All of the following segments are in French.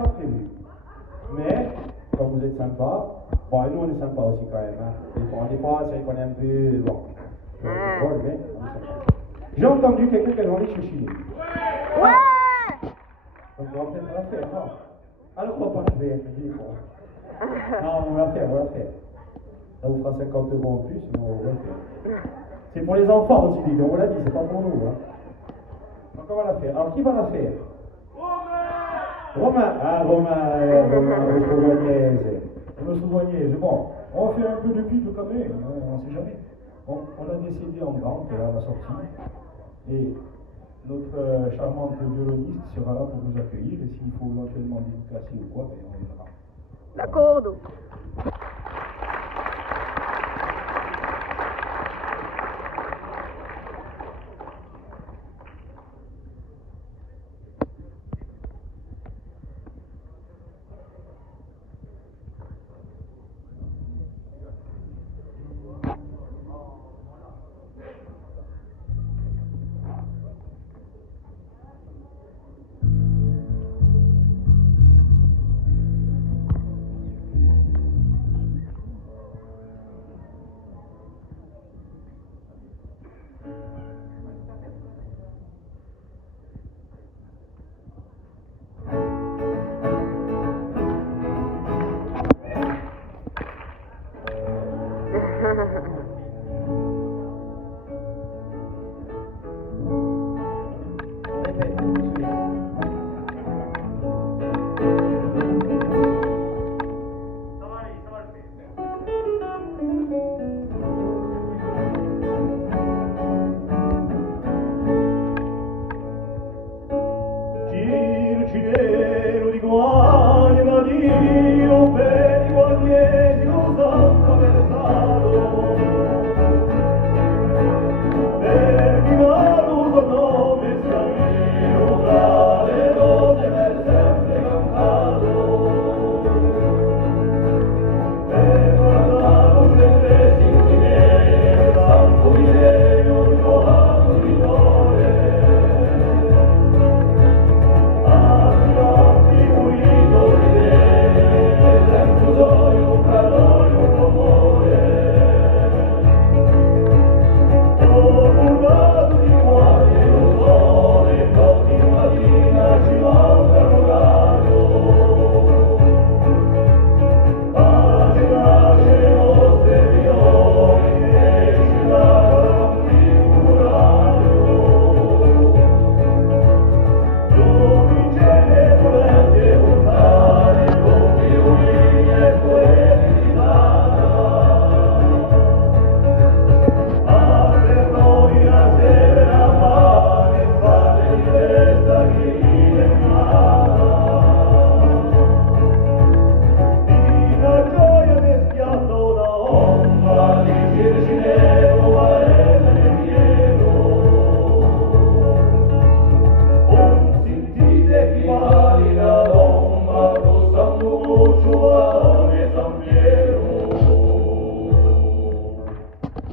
pas prévu. Mais, comme vous êtes sympa, bon, et nous on est sympa aussi quand même. Hein. Des fois, c'est qu'on est un peu. Bon. Mais on est sympa. J'ai entendu quelqu'un qui a demandé chez Chili. Ouais! Donc on va peut-être la faire, non? Alors on va pas la faire, je dis quoi. Non, on va la faire, on va la faire. Ça vous fera 50 € en plus, mais on va la faire. C'est pour les enfants aussi, dis donc, on l'a dit, c'est pas pour nous. Hein. Donc on va la faire. Alors qui va la faire? Romain! Ah, Romain, le Sous-Boignaise. Bon, on va faire un peu de pub quand même, hein, on ne sait jamais. On a décidé en grand à la sortie. Et notre charmante violoniste sera là pour vous accueillir. Et s'il faut éventuellement dédicacer ou quoi, ben, on verra. D'accordo.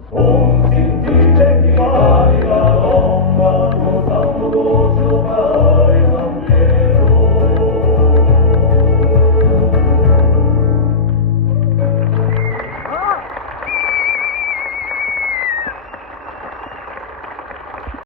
Om